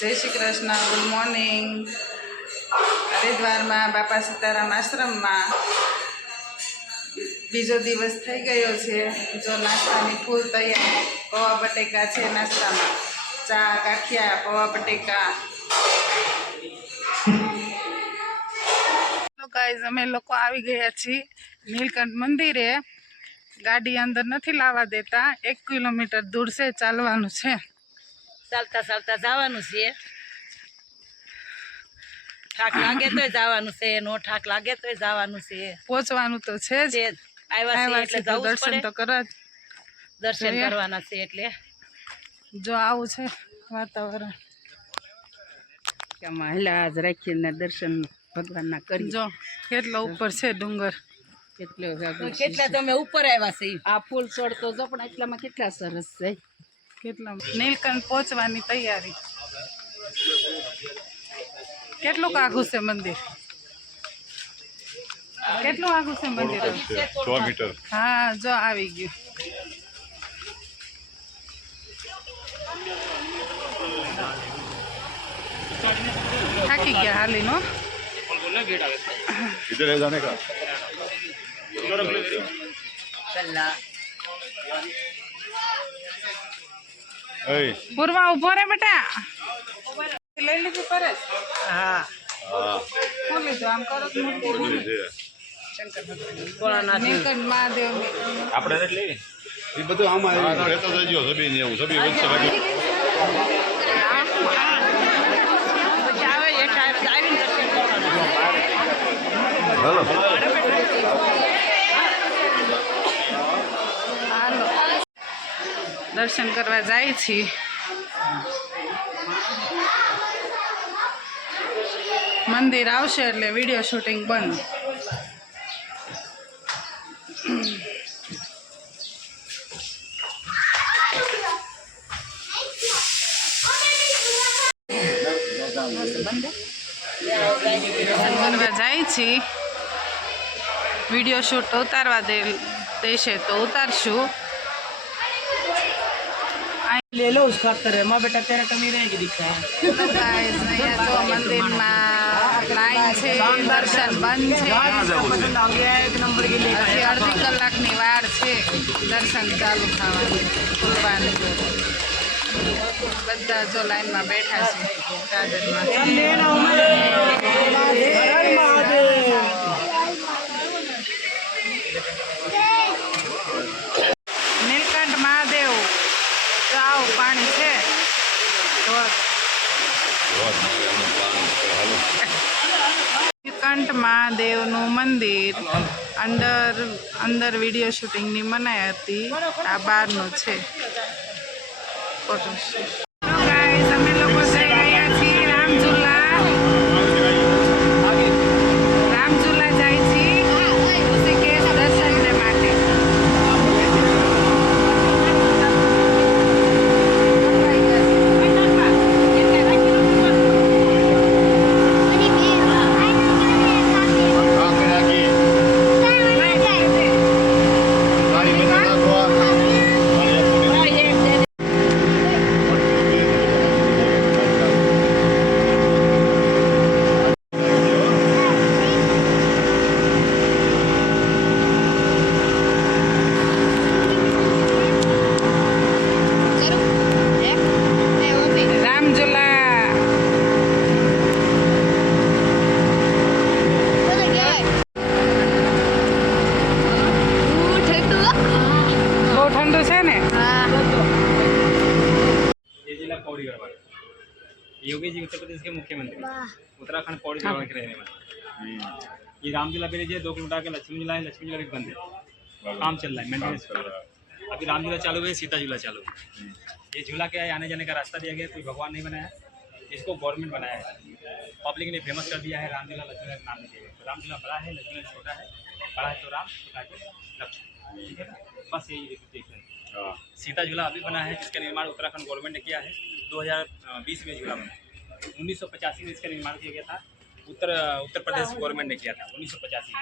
જય Shri Krishna, good morning. હરિદ્વારમાં બાપા સીતારામ આશ્રમમાં બીજો દિવસ થઈ ગયો છે, જો નાસ્તાની ફૂલ તૈયાર. પૌવા બટેકા છે નાસ્તામાં. ચા કાઠિયા પૌવા બટેકા. ગાઈઝ, અમે લોકો આવી ગયા છીએ નીલકંઠ મંદિરે. ગાડી અંદર નથી લાવવા દેતા, એક કિલોમીટર દૂર છે, ચાલવાનું છે. ચાલતા ચાલતા જવાનું છે. ઠાક લાગે તોય જવાનું છે નો ઠાક લાગે તોય જવાનું છે. પહોંચવાનું તો છે જ. આવ્યા છે એટલે દર્શન તો કરવા જ. દર્શન કરવાના છે એટલે. જો આવું છે વાતાવરણ. કે હેલા આજ રાખીને દર્શન ભગવાનના કરી જો કેટલો ઉપર છે ડુંગર. કેટલો કેટલા તમે ઉપર આવ્યા છે? આ ફૂલ છોડતો જો પણ એટલામાં કેટલા સરસ છે. કેટલા નીલકંઠ પહોંચવાની તૈયારી કેટલું આઘું છે મંદિર કેટલું આઘું છે મંદિર છ મીટર હા જો આવી ગયું થાકી ગયા હાલીનો इधर है जाने का પૂર્વા ઊભો રે બેટા. લઈ લીધું કરે હા. हाँ શું લીધું? આમ કરો આપણે એ બધું આમાં જજો ને એવું. બાકી હાલો. દર્શન કરવા જાય છીએ. મંદિર આવશે એટલે વીડિયો શૂટિંગ બંધ. જાય છીએ. વીડિયો શૂટ ઉતારવા દે દેશે તો ઉતારશું. ले लो उसका करे माँ बेटा तेरा कमी रहेगी दिखता है તો guys, અહીંયા તો મંદિરમાં લાઈન છે દર્શન બંધ છે पसंद आ गया है एक नंबर की लेकर હજી અડધી કલાકની વાર છે દર્શન ચાલુ થવાની ખુલવાની બધા જો લાઈનમાં બેઠા છે દાદરમાં નીલકંઠ મહાદેવનું મંદિર અંદર અંદર વીડિયો શૂટિંગની મનાઈ હતી. આ બહારનું છે. ફોટો योगी जी उत्तर प्रदेश के मुख्यमंत्री। उत्तराखंड पौड़ी के रहने वाले। ये राम जिला विलेज है दो किलोमीटर के लक्ष्मी जिला है लक्ष्मी जिला भी बंद है। काम चल रहा है मेंटेनेंस चल रहा है। अभी राम झूला चालू है सीता झूला चालू है। ये झूला क्या है आने जाने का रास्ता दिया गया कोई भगवान नहीं बनाया इसको गवर्नमेंट बनाया है। पब्लिक ने फ़ेमस कर दिया है राम झूला लक्ष्मी नाम दिया गया। राम झूला बड़ा है लक्ष्मी छोटा है। बड़ा तो राम छोटा तो लक्ष्मण ठीक है ना? बस यही देख रहे हैं। सीता झूला अभी बना है जिसका निर्माण उत्तराखंड गवर्नमेंट ने किया है 2020 में झूला बना उन्नीस में इसका निर्माण किया गया था उत्तर उत्तर प्रदेश गवर्नमेंट ने किया था उन्नीस सौ पचासी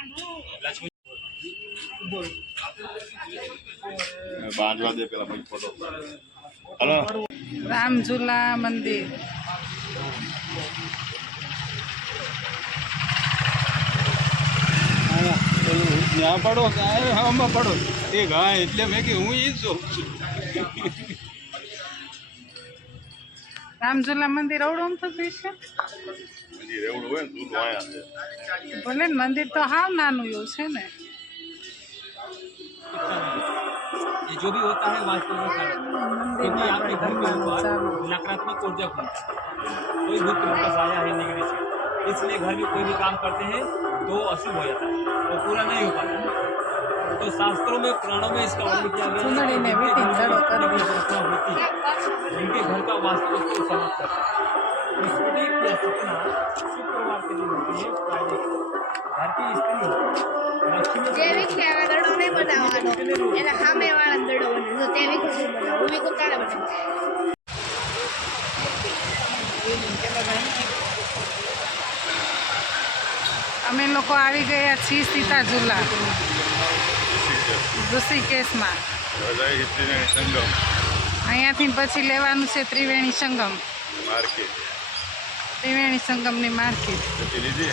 लक्ष्मी राम झूला मंदिर। ત્યાં પડો આમાં પડો એ હા એટલે મેં કે હું એ જ જોઉં છું રામઝુલા મંદિર અવડું થતું છે મંદિર એવડું હોય ને દૂધ આયા છે ભલે ને મંદિર તો હાવ નાનું એવું છે ને ये जो भी होता है वास्तव में होता है क्योंकि आपके घर के ऊपर नकारात्मक ऊर्जा घूमता है कोई भूत प्रेत का साया है निगरी से इसलिए घर में कोई भी काम करते हैं तो अशुभ हो जाता है वो पूरा नहीं हो पाता तो शास्त्रों में पुराणों में इसका वर्णन किया गया है चुंदड़ी ने कि भी जिनके जड़ों घर कर में दी। घटना होती है जिनके घर का वास्तु उसको समाप्त करता है स्फटिक या सूचना शुक्रवार के दिन होती है फ्राइडे के दिन। घर की स्त्री हो लक्ष्मी જે વિશે હવે દડો નહીં બનાવવાનો એના સામે વાળા દડો બને જો તે વિશે બનાવો હું વિકો તારે બનાવું લોકો આવી ગયા છીએ સીતા ઝુલા. ઋષિકેશમાં. અહીંયાથી પછી લેવાનું છે ત્રિવેણી સંગમ. ત્રિવેણી સંગમની માર્કેટ. સી લીધી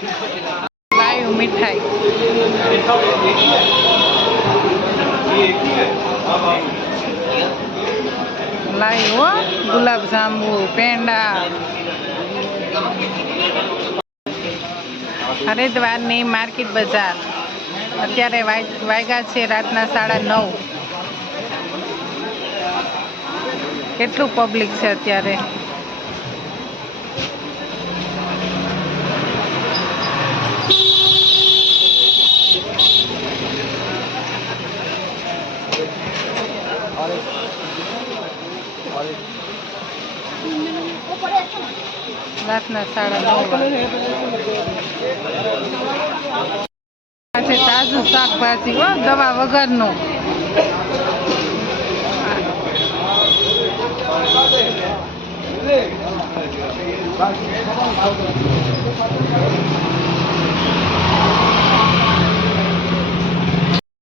વાયુ મીઠાઈ. લાઈ હો, ગુલાબ જાંબુ, પેંડા. હરિદ્વારની માર્કેટ બજાર. અત્યારે વાગ્યા છે રાતના સાડા નવ. કેટલું પબ્લિક છે અત્યારે? રાતના સાડા નવ છે તાજું શાકભાજી હો દવા વગરનું.